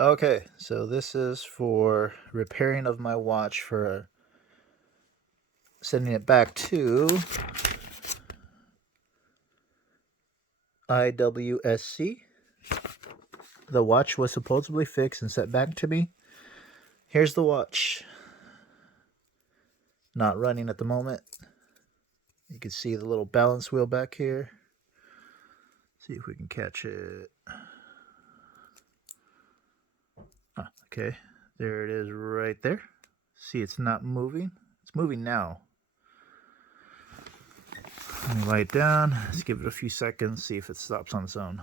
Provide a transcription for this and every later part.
Okay, so this is for repairing of my watch, for sending it back to IWSC. The watch was supposedly fixed and sent back to me. Here's the watch. Not running at the moment. You can see the little balance wheel back here. See if we can catch it. Oh, okay, there it is right there. See, it's not moving. It's moving now. Let me lay it down. Let's give it a few seconds, see if it stops on its own.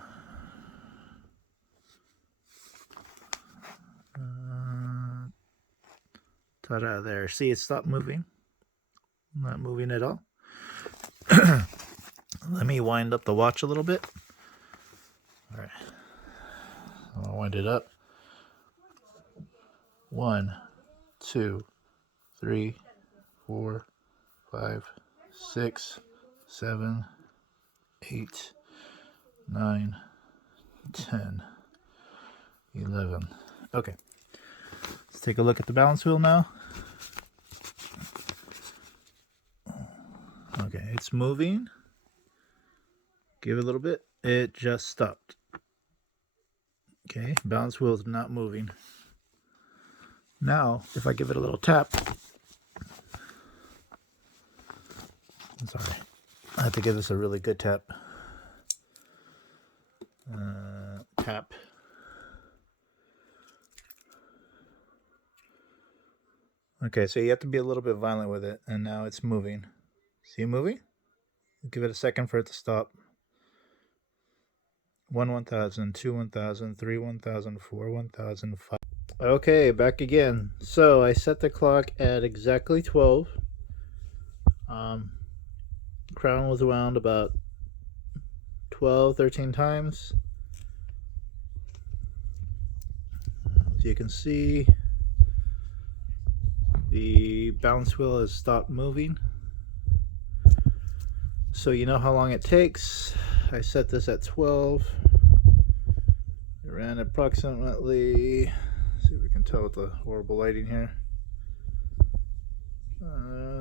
Ta-da, there. See, it stopped moving. Not moving at all. Let me wind up the watch a little bit. All right. I'll wind it up. 1, 2, 3, 4, 5, 6, 7, 8, 9, 10, 11. Okay. Let's take a look at the balance wheel now. Okay, it's moving. Give it a little bit. It just stopped. Okay, balance wheel is not moving. Now, if I give it a little tap, I'm sorry, I have to give this a really good tap. Tap. Okay, so you have to be a little bit violent with it, and now it's moving. See it moving? Give it a second for it to stop. 1 1000, 2 1000, 3 1000, 4 1000, 5. Okay, back again. So I set the clock at exactly 12. Crown was wound about 13 times. As you can see, the balance wheel has stopped moving. So you know how long it takes. I set this at 12. It ran approximately, see if we can tell with the horrible lighting here.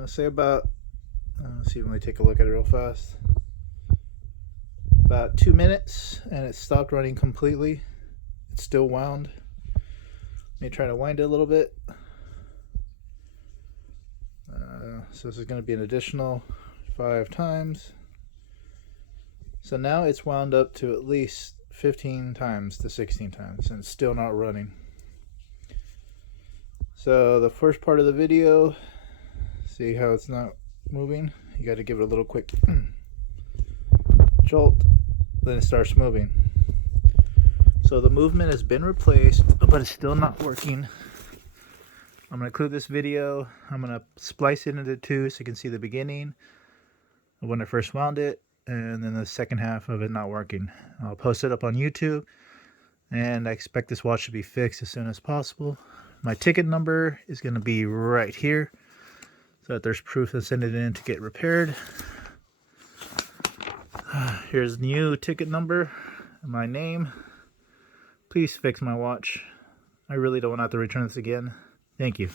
Say about, see, let me take a look at it real fast. About 2 minutes, and it stopped running completely. It's still wound. Let me try to wind it a little bit. So this is going to be an additional 5 times. So now it's wound up to at least 15 times to 16 times, and it's still not running. So the first part of the video, see how it's not moving? You got to give it a little quick jolt, then it starts moving. So the movement has been replaced, but it's still not working. I'm going to include this video. I'm going to splice it into 2 so you can see the beginning of when I first wound it, and then the second half of it not working. I'll post it up on YouTube, and I expect this watch to be fixed as soon as possible. My ticket number is going to be right here, so that there's proof to send it in to get repaired. Here's new ticket number and my name. Please fix my watch. I really don't want to have to return this again. Thank you.